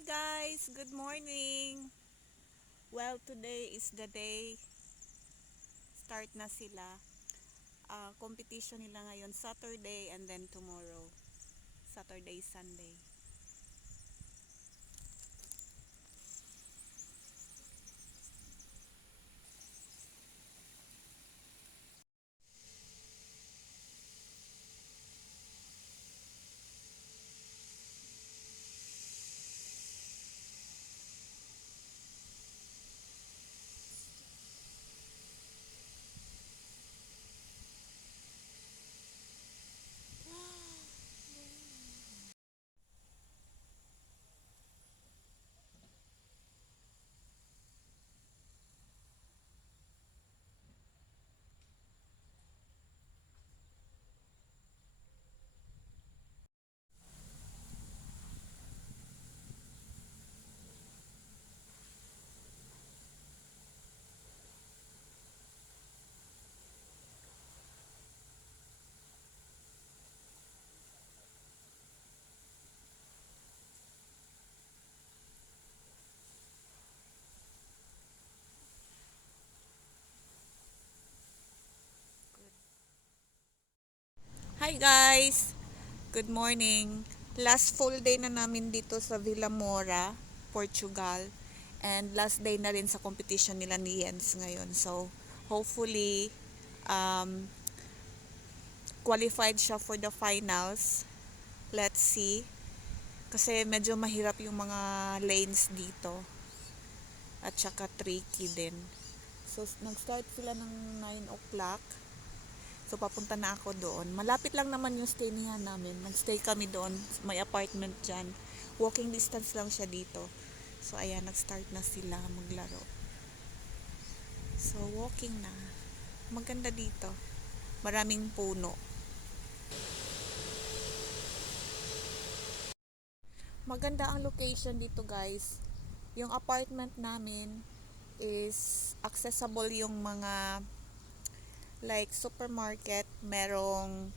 Hi guys, good morning. Well, today is the day. Start na sila. Competition nila ngayon Saturday and then tomorrow. Saturday, Sunday. Hi guys, good morning. Last full day na namin dito sa Villa Mora, Portugal. And last day na rin sa competition nila ni Jens ngayon. So, hopefully, um, qualified siya for the finals. Let's see. Kasi medyo mahirap yung mga lanes dito. At saka tricky din. So, nag-start sila ng 9 o'clock. So, papunta na ako doon. Malapit lang naman yung stay niya namin. Nag-stay kami doon. May apartment dyan. Walking distance lang siya dito. So, ayan, nag-start na sila maglaro. So, walking na. Maganda dito. Maraming puno. Maganda ang location dito, guys. Yung apartment namin is accessible yung mga like supermarket, merong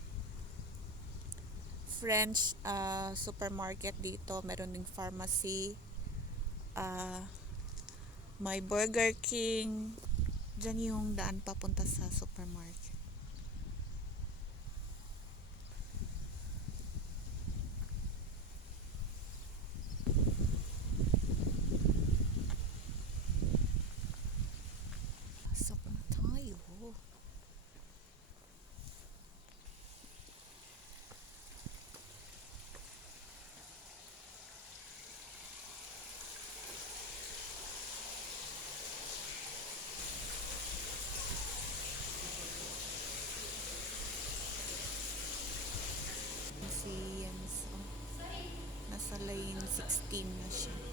French supermarket dito, meron ding pharmacy, uh, may Burger King. Diyan yung daan papunta sa supermarket. Pasok na tayo. Si Jens, oh. Nasa lane 16 na siya.